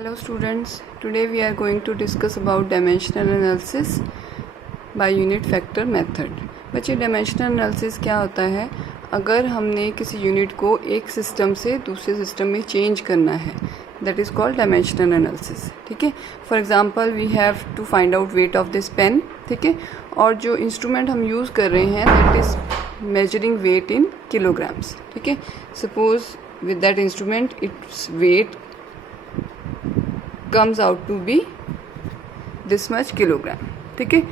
Hello students, today we are going to discuss about dimensional analysis by unit factor method। बच्चे dimensional analysis क्या होता है? अगर हमने किसी यूनिट को एक सिस्टम से दूसरे सिस्टम में चेंज करना है, that is called dimensional analysis. ठीक है, for example we have to find out weight of this pen. ठीक है, और जो इंस्ट्रूमेंट हम यूज़ कर रहे हैं that is measuring weight in kilograms. ठीक है, suppose with that instrument its weight comes out to be this much kilogram. ठीक है,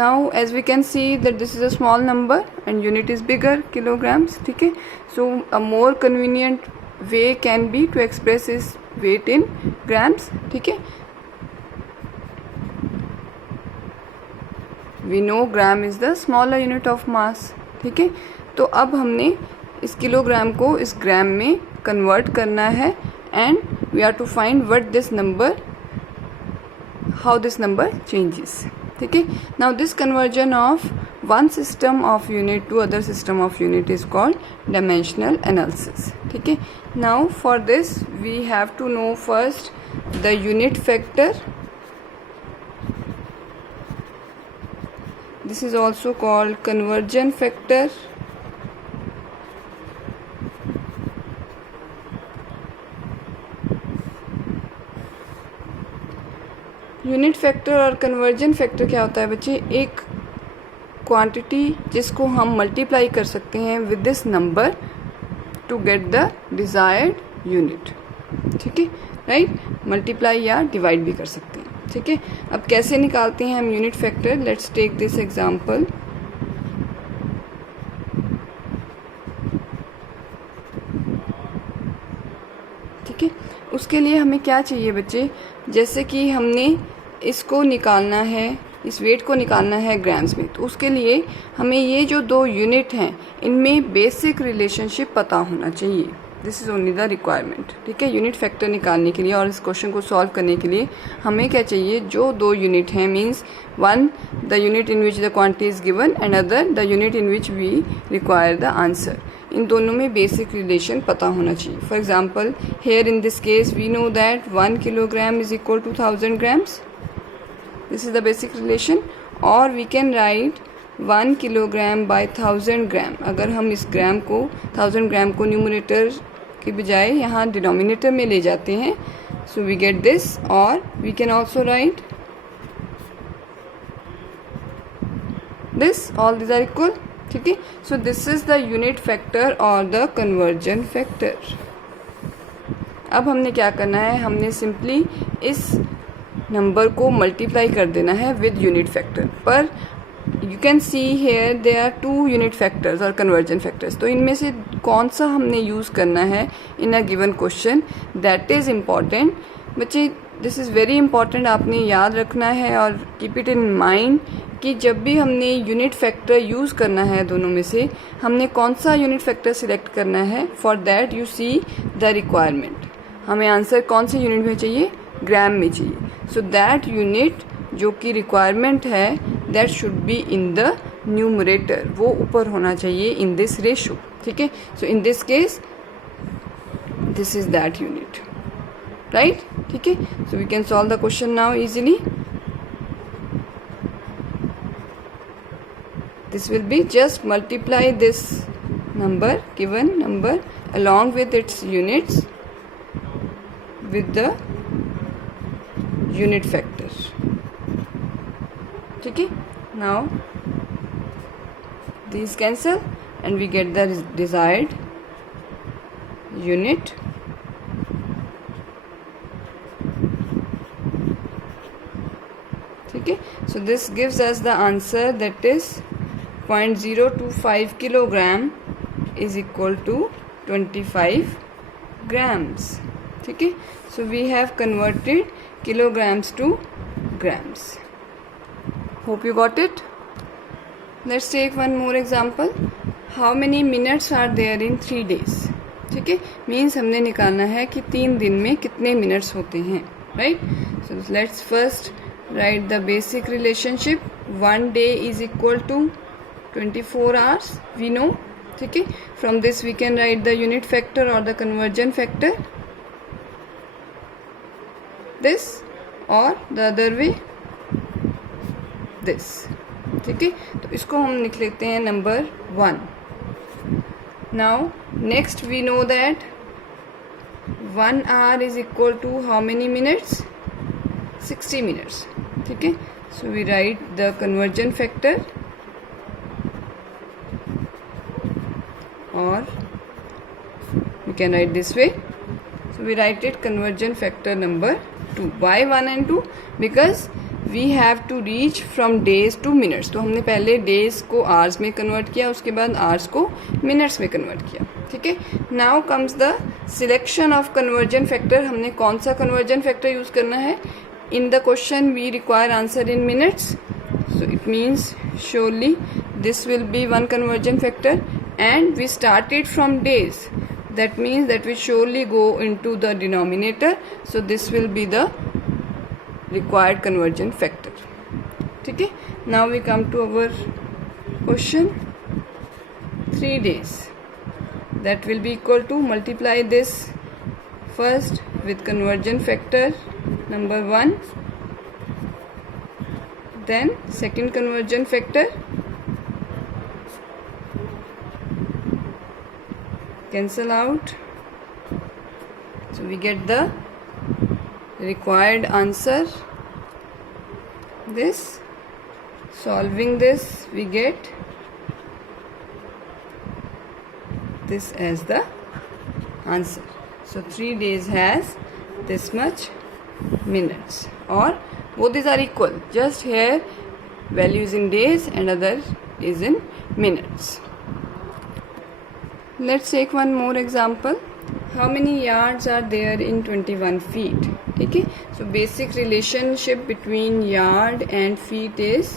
now as we can see that this is a small number and unit is bigger, kilograms. ठीक है, so a more convenient way can be to express is weight in grams. ठीक है, we know gram is the smaller unit of mass. ठीक है, तो अब हमने इस किलोग्राम को इस ग्राम में कन्वर्ट करना है and we are to find what this number, how this number changes. ठीक है, now this conversion of one system of unit to other system of unit is called dimensional analysis. ठीक है, now for this we have to know first the unit factor. This is also called conversion factor. Unit factor और conversion factor क्या होता है बच्चे? एक quantity जिसको हम मल्टीप्लाई कर सकते हैं with this number to get the desired unit. ठीक है, राइट, मल्टीप्लाई या डिवाइड भी कर सकते हैं। ठीक है, अब कैसे निकालते हैं हम unit factor? Let's take this example. ठीक है, उसके लिए हमें क्या चाहिए बच्चे? जैसे कि हमने इसको निकालना है, इस वेट को निकालना है ग्राम्स में, तो उसके लिए हमें ये जो दो यूनिट हैं इनमें बेसिक रिलेशनशिप पता होना चाहिए। This is only the requirement. ठीक है, यूनिट फैक्टर निकालने के लिए और इस क्वेश्चन को सॉल्व करने के लिए हमें क्या चाहिए? जो दो यूनिट हैं, means one the unit in which the quantity is given and other the unit in which we require the answer. इन दोनों में बेसिक रिलेशन पता होना चाहिए। For example here in this case we know that 1 kilogram is equal to 1000 grams. This is the basic relation. और we can write 1 kilogram by 1000 gram. अगर हम इस ग्राम को 1000 ग्राम को न्यूमरेटर के बजाय यहाँ डिनोमिनेटर में ले जाते हैं, so we get this. और we can also write this. All these are equal. ठीक है, so this is the unit factor or the conversion factor. अब हमने क्या करना है? हमने सिंपली इस नंबर को मल्टीप्लाई कर देना है विद यूनिट फैक्टर। पर you can see here there are two unit factors और कन्वर्जन फैक्टर्स, तो इनमें से कौन सा हमने यूज़ करना है in a given question, that is important. बच्चे दिस इज़ वेरी इंपॉर्टेंट, आपने याद रखना है और कीप इट इन माइंड कि जब भी हमने यूनिट फैक्टर यूज़ करना है दोनों में से हमने कौन सा यूनिट फैक्टर सिलेक्ट करना है। For that you see the requirement, हमें आंसर कौन से यूनिट में चाहिए? ग्राम में चाहिए। सो दैट यूनिट जो कि रिक्वायरमेंट है that should be in the numerator, वो ऊपर होना चाहिए इन दिस रेशो। ठीक है, so in this case this is that unit, right. ठीक है, so we can solve the question now easily. This will be just multiply this number, given number, along with its units with the unit factor. ठीक है, now these cancel and we get the desired unit. ठीक है, so this gives us the answer that is 0.025 kilogram is equal to 25 grams. ठीक है, so we have converted kilograms to grams. Hope you got it. Let's take one more example. How many minutes are there in 3 days? ठीक है, means हमने निकालना है कि 3 दिन में कितने मिनट्स होते हैं, right. So let's first right the basic relationship. 1 day is equal to 24 hours, we know. ठीक है, from this we can write the unit factor और the conversion factor. this or the other way this. ठीक है, तो इसको हम लिख लेते हैं number 1. Now next we know that 1 hour is equal to how many minutes? 60 minutes. ठीक है, so we write the conversion factor, or we can write this way. So we write it conversion factor number 2. Why 1 and 2? Because we have to reach from days to minutes. तो हमने पहले days को hours में convert किया, उसके बाद hours को minutes में convert किया. ठीक है, now comes the selection of conversion factor. हमने कौन सा conversion factor use करना है? In the question we require answer in minutes, so it means surely this will be one conversion factor, and we started from days. That means that we surely go into the denominator, so this will be the required conversion factor. ठीक है, now we come to our question. 3 days, that will be equal to, multiply this first with conversion factor number 1, then second conversion factor, cancel out, so we get the required answer. This, solving this, we get this as the answer. So 3 days has this much minutes, or both these are equal, just here value is in days and other is in minutes. Let's take one more example. How many yards are there in 21 feet? ठीक है, so basic relationship between yard and feet is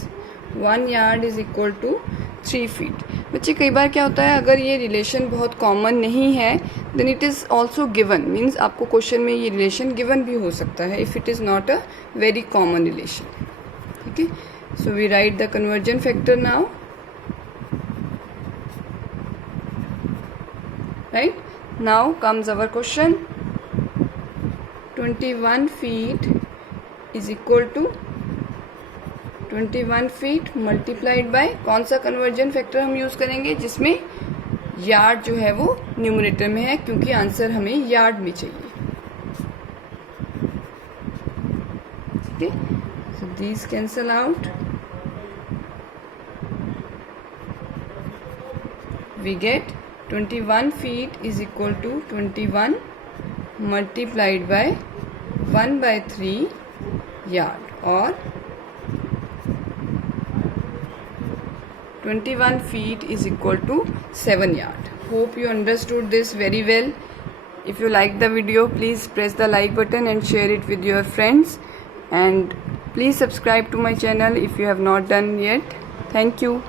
1 yard is equal to 3 feet. बच्चे कई बार क्या होता है, अगर ये relation बहुत कॉमन नहीं है then it is also given, means आपको क्वेश्चन में ये रिलेशन गिवन भी हो सकता है if it is not a very common relation. ठीक है, so we write the conversion factor now. Right, now comes our question. 21 feet is equal to 21 feet multiplied by कौन सा कन्वर्जन फैक्टर हम use करेंगे, जिसमें यार्ड जो है वो न्यूमरेटर में है, क्योंकि आंसर हमें यार्ड में चाहिए. ठीक है, so these cancel out, we get 21 feet is equal to 21 multiplied by 1/3 yard, or 21 feet is equal to 7 yard. Hope you understood this very well. If you like the video, please press the like button and share it with your friends, and please subscribe to my channel if you have not done yet. Thank you.